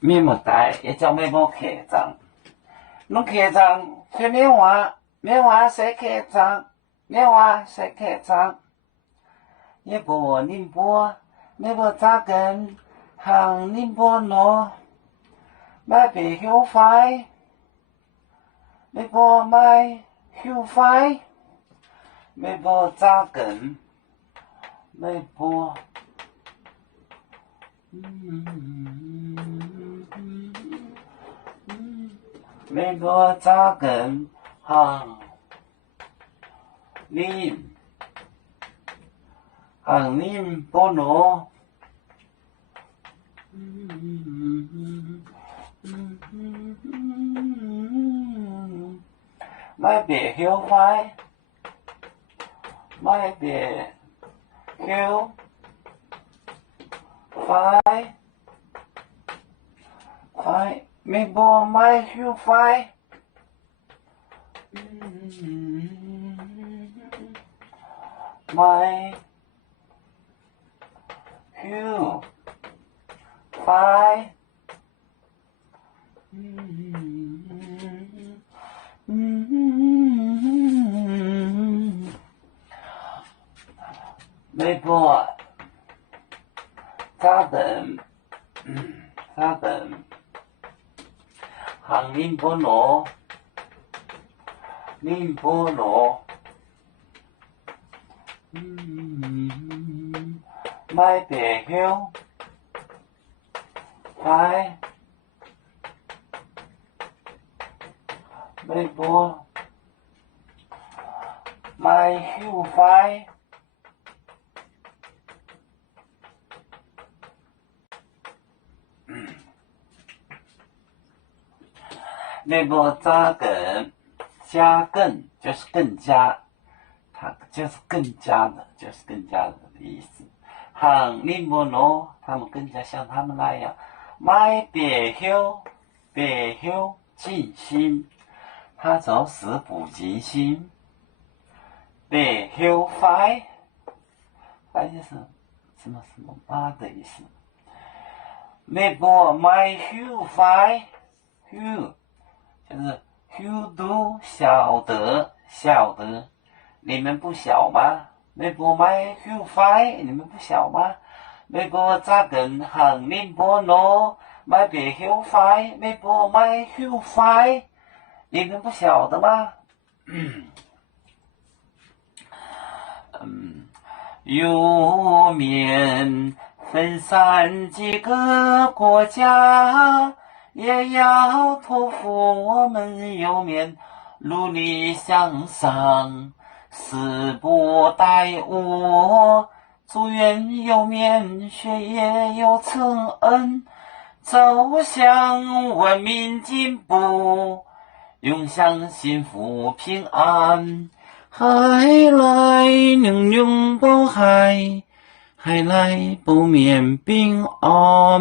面膜袋也叫面膜客栈。侬客栈去缅话，缅话说客栈，缅话说客栈。一波宁波，一波扎根，行宁波路，买别后快，一波买后快，一波扎根，一波。美国扎根行宁波路，买别后快，买别后快，美国买后快，买后快，美国扎等，行宁波路，买别后快，美国买后快。美国扎根，加更就是更加，它就是更加的意思。行宁波路，他们更加像他们那样，买别后尽心，它就是不尽心。别后快，就是什么妈的意思。美国买后快，后。就是后都晓得，你们不晓吗？美国买后快，你们不晓吗？美国扎根行宁波路，买别后快，美国买后快，你们不晓得吗？有面分散几个国家。也要托付我们右面努力向上，誓不怠惰，祝愿右面学业有成恩，走向文明进步，永享幸福平安。海来能拥抱海，海来不免平安。